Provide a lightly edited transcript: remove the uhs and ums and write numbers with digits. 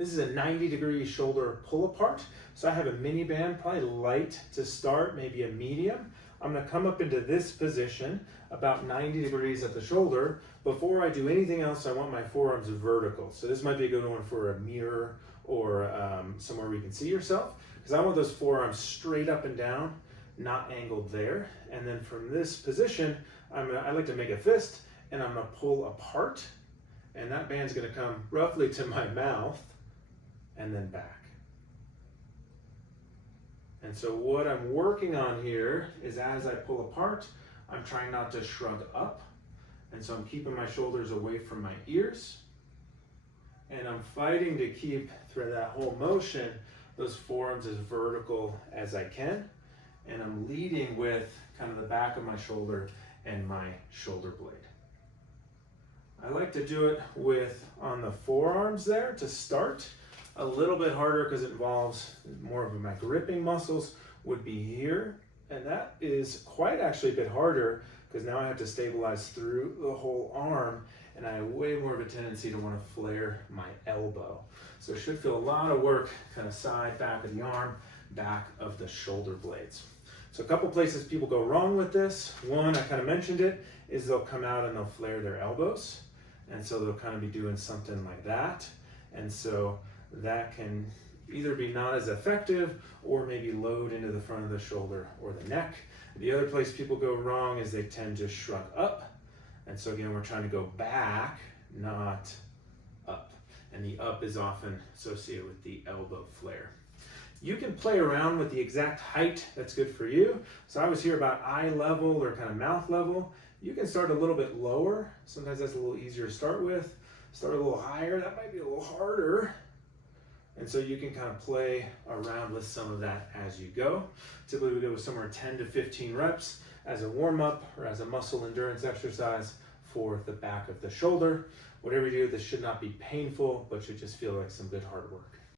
This is a 90-degree shoulder pull apart. So I have a mini band, probably light to start, maybe a medium. I'm gonna come up into this position, about 90 degrees at the shoulder. Before I do anything else, I want my forearms vertical. So this might be a good one for a mirror or somewhere where you can see yourself, because I want those forearms straight up and down, not angled there. And then from this position, I like to make a fist, and I'm gonna pull apart, and that band's gonna come roughly to my mouth and then back. And so what I'm working on here is, as I pull apart, I'm trying not to shrug up. And so I'm keeping my shoulders away from my ears. And I'm fighting to keep, through that whole motion, those forearms as vertical as I can. And I'm leading with kind of the back of my shoulder and my shoulder blade. I like to do it with, on the forearms there to start. A little bit harder because it involves more of my gripping muscles would be here. And that is quite actually a bit harder because now I have to stabilize through the whole arm, and I have way more of a tendency to want to flare my elbow. So it should feel a lot of work, kind of side, back of the arm, back of the shoulder blades. So a couple places people go wrong with this. One, I kind of mentioned it, is they'll come out and they'll flare their elbows. And so they'll kind of be doing something like that. And so that can either be not as effective or maybe load into the front of the shoulder or the neck. The other place people go wrong is they tend to shrug up. And so again, we're trying to go back, not up. And the up is often associated with the elbow flare. You can play around with the exact height that's good for you. So I was here about eye level or kind of mouth level. You can start a little bit lower. Sometimes that's a little easier to start with. Start a little higher, that might be a little harder. And so you can kind of play around with some of that as you go. Typically we go with somewhere 10 to 15 reps as a warm-up or as a muscle endurance exercise for the back of the shoulder. Whatever you do, this should not be painful, but should just feel like some good hard work.